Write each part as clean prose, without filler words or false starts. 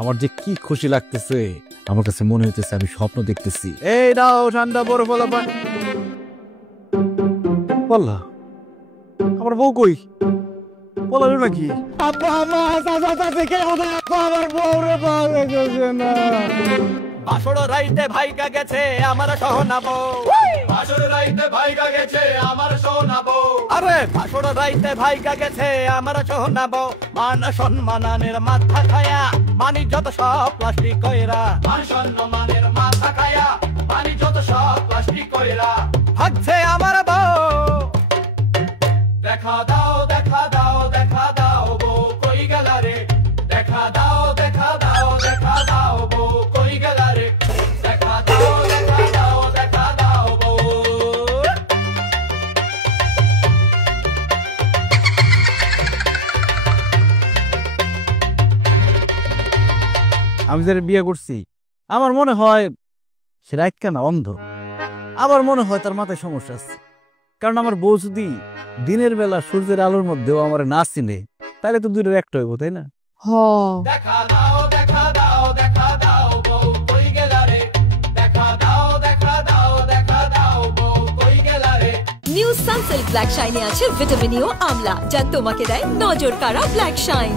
আমার যে কি খুশি লাগতেছে, আমার কাছে মনে হইতেছে আমি স্বপ্ন দেখতেছি। এই নাও ঠান্ডা বরফ বললা আমার বউ কই? বলালো নাকি? আপা আমা চাচা থেকে আমার বউ রে পাওয়া গেছে না। বাসর রাইতে ভাইকা গেছে আমার সোনাবো, বাসর রাইতে ভাইকা গেছে আমার সোনাবো, আরে বাসর রাইতে ভাইকা গেছে আমার সোনাবো। মান সম্মানের মাথা খায়া মানি যত সব প্লাস্টিক কইরা, মান সম্মানের মাথা খায়া মানি যত সব প্লাস্টিক কইরা ভাগছে আমার বউ। দেখা দাও দেখা দাও দেখা দাও বউ কই গেলা রে, দেখা দাও দেখা দাও দেখা দাও বউ কই গেলা রে, দেখা দাও দেখা দাও দেখা দাও বউ। আমি যারা বিয়ে করছি আমার মনে হয় সে রাত কেন অন্ধ, আবার মনে হয় তার মাথায় সমস্যা আছে। কারণ আমার বউ যদি দিনের বেলা সূর্যের আলোর মধ্যেও আমার না চিনে তাহলে তো দুটোর একটা হইব, তাই না? দেখা দাও দেখা দাও দেখা দাও বউ কই গেলা রে, দেখা দাও দেখা দাও দেখা দাও বউ কই গেলা রে। নিউ সানসিল্ক ব্ল্যাক শাইনে আছে ভিটামিন ই ও আমলা, যা তোমাকে দেয় নজর কাড়া ব্ল্যাক শাইন।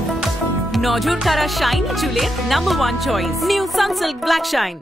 নজর কাড়া শাইনি চুলের number 1 choice new Sunsilk black shine.